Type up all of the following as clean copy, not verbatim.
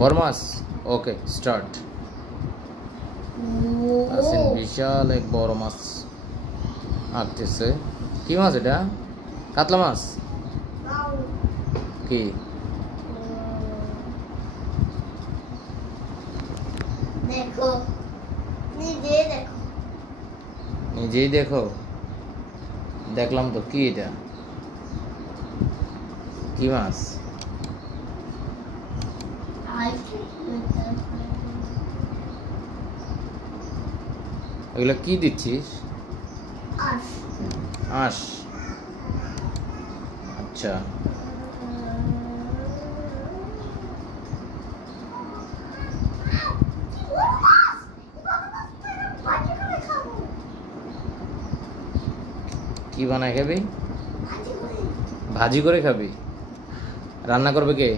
বড় মাছ okay start আসেন বিশাল এক বড় মাছ আঁকতেছে কি মাছ এটা কাতলা মাছ কি দেখো নিজেই দেখো দেখলাম তো কি এটা কি মাছ এগুলো কি দিচ্ছিস আঁশ আচ্ছা কি বানায় খাবি ভাজি করে খাবি রান্না করবে কে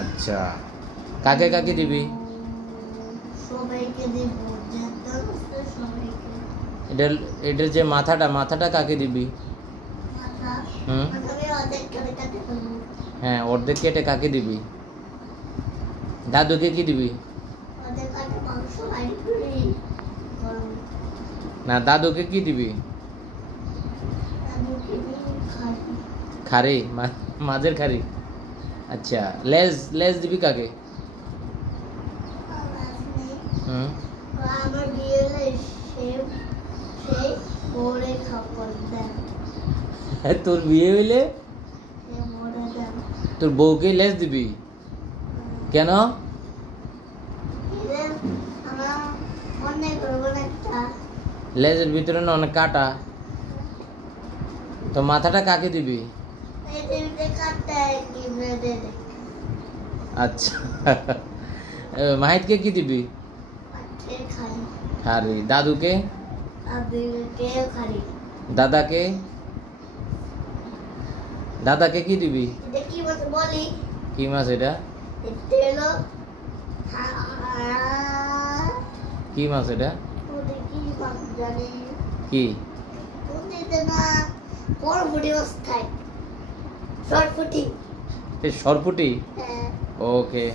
আচ্ছা কাকে কাকে দিবি এটার যে মাথাটা কাকে দিবি হ্যাঁ অর্ধেক কেটে কাকে দিবি দাদুকে কি দিবি না দাদুকে কি দিবি খারি মাঝের খারি আচ্ছা লেজ লেজ দিবি কাকে তোর বিয়ে হইলে তোর বউকে লেজ দিবি কেন লেজের ভিতরে না অনেক কাটা তো মাথাটা কাকে দিবি আচ্ছা মাহিতকে কি দিবি খারি দাদুকে দাদাকে দাদাকে কি দিবি কি মাছ এটা কি মাছ এটা কি সরপুটি ওকে